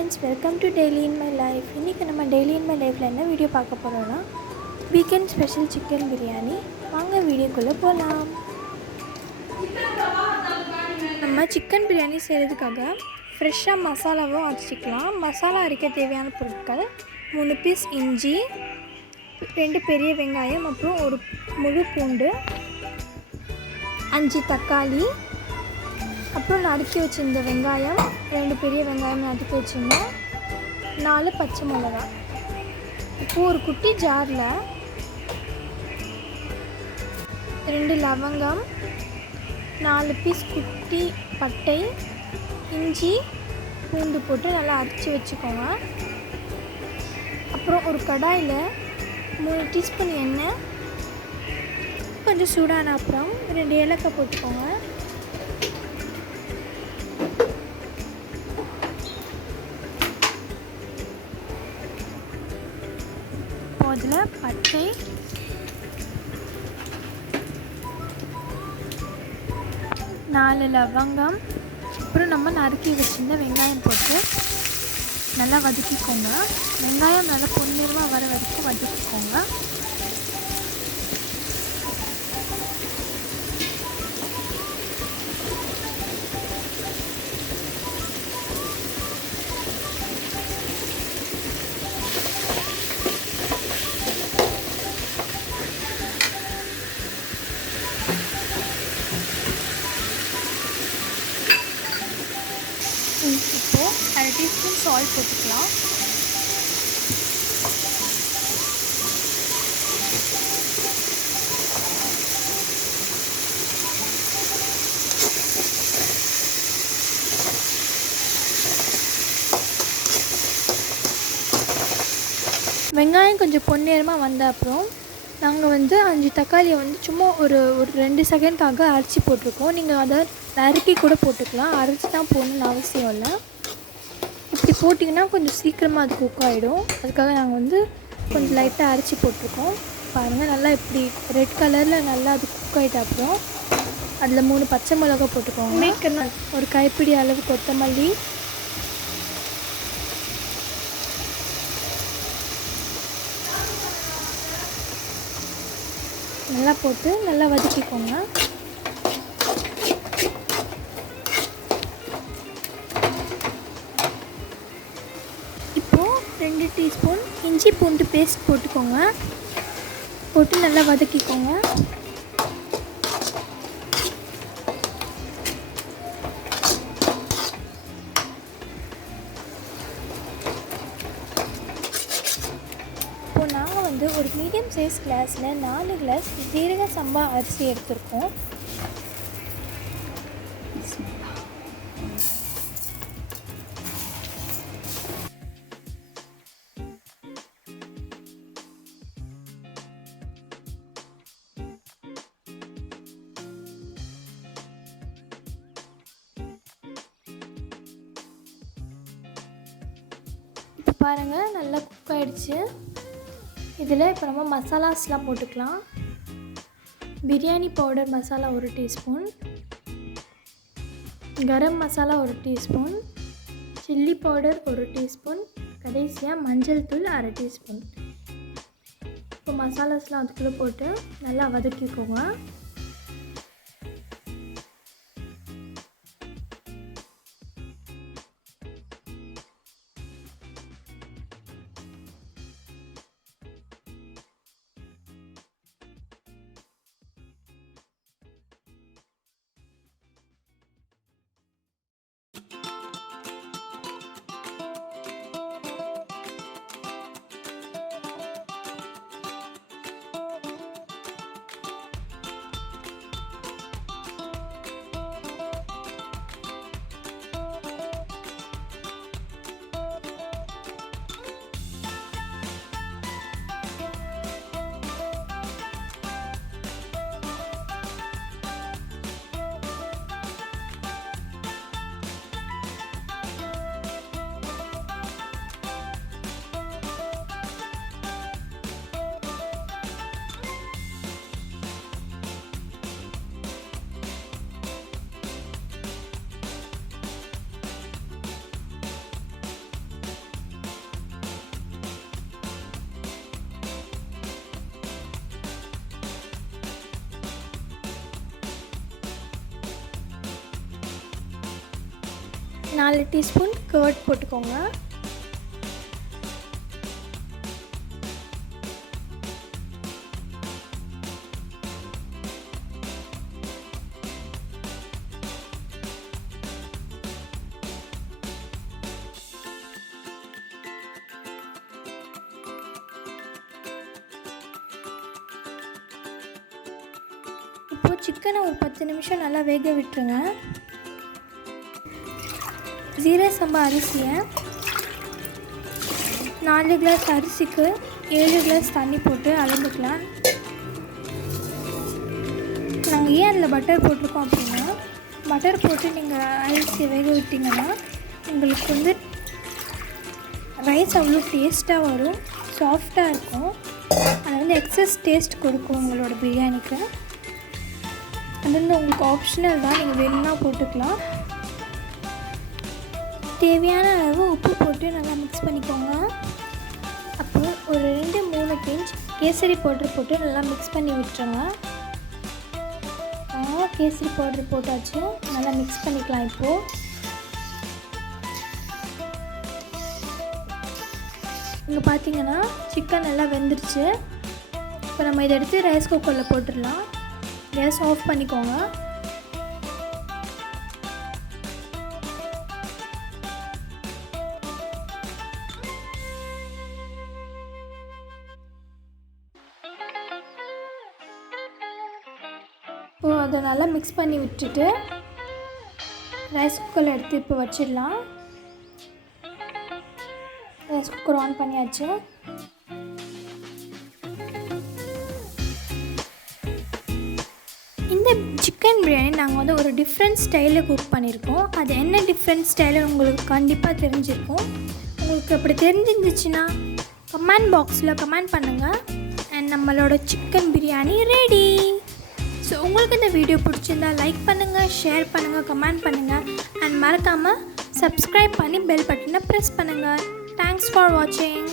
friends, welcome to Daily in My Life. இன்னைக்கு நம்ம Daily in My Lifeல என்ன video பார்க்க போறோம்னா வீக்கெண்ட் ஸ்பெஷல் சிக்கன் பிரியாணி. வாங்க வீடியோக்குள்ள போலாம். நம்ம சிக்கன் பிரியாணி செய்கிறதுக்காக ஃப்ரெஷ்ஷாக மசாலாவும் அரைச்சிக்கலாம். மசாலா அரைக்க தேவையான பொருட்கள் 3 பீஸ் இஞ்சி, 2 பெரிய வெங்காயம், அப்புறம் ஒரு முழு பூண்டு, 5 தக்காளி, அப்புறம் நறுக்கி வச்சுருந்த வெங்காயம், 2 பெரிய வெங்காயம் நறுக்கி வச்சுருந்தேன், 4 பச்சை மிளகா. இப்போது ஒரு குட்டி ஜாரில் 2 லவங்கம், 4 பீஸ் குட்டி பட்டை, இஞ்சி, பூண்டு போட்டு நல்லா அரைச்சி வச்சுக்கோங்க. அப்புறம் ஒரு கடாயில் 3 டீஸ்பூன் எண்ணெய், கொஞ்சம் சூடான அப்புறம் 2 ஏலக்காய் போட்டுக்கோங்க. அதில் பட்டை, நாலு லவங்கம், அப்புறம் நம்ம நறுக்கி வச்சுருந்த வெங்காயம் போட்டு நல்லா வதக்கிக்கோங்க. வெங்காயம் நல்லா பொன்னிறமாக வர வரைக்கும் வதக்கிக்கோங்க. இப்போது 1/2 டீஸ்பூன் சால்ட் போட்டுக்கலாம். வெங்காயம் கொஞ்சம் பொன்னிறமாக வந்த அப்புறம் நாங்கள் 5 தக்காளியை சும்மா ஒரு 2 செகண்ட்காக அரைச்சி போட்டிருக்கோம். நீங்கள் அதை நறுக்கி கூட போட்டுக்கலாம், அரைச்சி தான் போடணுன்னு அவசியம் இல்லை. இப்படி போட்டிங்கன்னா கொஞ்சம் சீக்கிரமாக அது குக் ஆகிடும். அதுக்காக நாங்கள் கொஞ்சம் லைட்டாக அரைச்சி போட்டிருக்கோம். பாருங்கள், நல்லா இப்படி ரெட் கலரில் நல்லா அது குக் ஆகிட்ட அப்புறம் அதில் 3 பச்சை மிளகா போட்டுக்கோங்க. ஒரு கைப்பிடி அளவு கொத்தமல்லி, நல்லா போட்டு நல்லா வதக்கிக்கோங்க. இப்போது 2 டீஸ்பூன் இஞ்சி பூண்டு பேஸ்ட் போட்டுக்கோங்க. போட்டு நல்லா வதக்கிக்கோங்க. இப்போது நாங்கள் ஒரு மீடியம் சைஸ் கிளாஸில் 4 கிளாஸ் ஜீரக சம்பா அரிசி எடுத்திருக்கோம். இப்போ பாருங்கள், நல்லா குக் ஆகிடுச்சு. இதில் இப்போ நம்ம மசாலாஸ்லாம் போட்டுக்கலாம். Biryani powder masala 1 teaspoon, garam masala 1 teaspoon, chilli powder 1 teaspoon, கடைசியாக மஞ்சள் தூள் 1/2 டீஸ்பூன். இப்போ மசாலாஸ்லாம் அதுக்குள்ளே போட்டு நல்லா வதக்கிக்கோங்க. 4 டீஸ்பூன் கர்ட் போட்டுக்கோங்க. இப்போது சிக்கனை ஒரு 10 நிமிஷம் நல்லா வேக விட்டுருங்க. ஜீரக சம்பா அரிசியை 4 கிளாஸ் அரிசிக்கு 7 கிளாஸ் தண்ணி போட்டு அளந்துக்கலாம். நாங்கள் ஏன் அதில் பட்டர் போட்டிருக்கோம் அப்படின்னா, பட்டர் போட்டு நீங்கள் அரிசியை வேக விட்டிங்கன்னா உங்களுக்கு வந்து ரைஸ் அவ்வளோ டேஸ்ட்டாக வரும், சாஃப்டாக இருக்கும். அது வந்து எக்ஸஸ் டேஸ்ட் கொடுக்கும் உங்களோட பிரியாணிக்கு. அது வந்து உங்களுக்கு ஆப்ஷனல் தான், நீங்கள் வேணும்னா போட்டுக்கலாம். தேவையான அளவு உப்பு போட்டு நல்லா மிக்ஸ் பண்ணிக்கோங்க. அப்புறம் ஒரு 2-3 பிஞ்ச் கேசரி பவுடர் போட்டு நல்லா மிக்ஸ் பண்ணி விட்டுருங்க. கேசரி பவுடர் போட்டாச்சு, நல்லா மிக்ஸ் பண்ணிக்கலாம். இப்போது இங்கே பார்த்தீங்கன்னா சிக்கன் நல்லா வெந்துருச்சு. இப்போ நம்ம இதை எடுத்து ரைஸ் குக்கரில் போட்டுடலாம். கேஸ் ஆஃப் பண்ணிக்கோங்க. இப்போ அதை நல்லா மிக்ஸ் பண்ணி விட்டுட்டு ரைஸ் குக்கரில் எடுத்து இப்போ வச்சிடலாம். ரைஸ் குக்கர் ஆன் பண்ணியாச்சு. இந்த சிக்கன் பிரியாணி நாங்கள் வந்து ஒரு டிஃப்ரெண்ட் ஸ்டைலில் குக் பண்ணியிருக்கோம். அது என்ன டிஃப்ரெண்ட் ஸ்டைலில் உங்களுக்கு கண்டிப்பாக தெரிஞ்சிருக்கும். உங்களுக்கு அப்படி தெரிஞ்சிருந்துச்சுன்னா கமெண்ட் பாக்ஸில் கமெண்ட் பண்ணுங்கள். அண்ட் நம்மளோட சிக்கன் பிரியாணி ரெடி. ஸோ உங்களுக்கு இந்த வீடியோ பிடிச்சிருந்தா லைக் பண்ணுங்கள், ஷேர் பண்ணுங்கள், கமெண்ட் பண்ணுங்கள். அண்ட் மறக்காமல் சப்ஸ்கிரைப் பண்ணி பெல் பட்டனை ப்ரெஸ் பண்ணுங்கள். தேங்க்ஸ் ஃபார் வாட்சிங்.